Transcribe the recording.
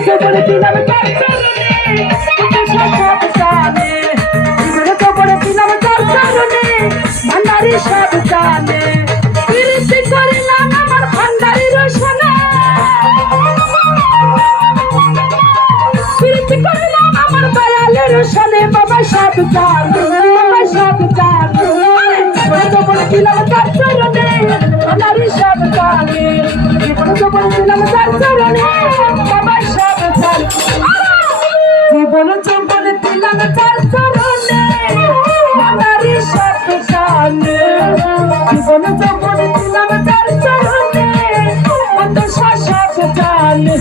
জীবনে দিলাম তার চরণে সব জানে জীবনে কবরে দিলাম তার চরণে ভান্ডারি সব জানে প্রীতি করিলাম আমার ভান্ডারির সোনা প্রীতি করিলাম আমার দয়ালের সোনে বাবা সব জানে বাবা সব জানে জীবনে কবরে দিলাম তার চরণে ভান্ডারি সব জানে জীবনে কবরে দিলাম তার চরণে বাবা সব জানে জীবন জীবন দিলাম তার চরণে ভান্ডারি সব জানে জীবন জীবন দিলাম তার চরণে সব জানে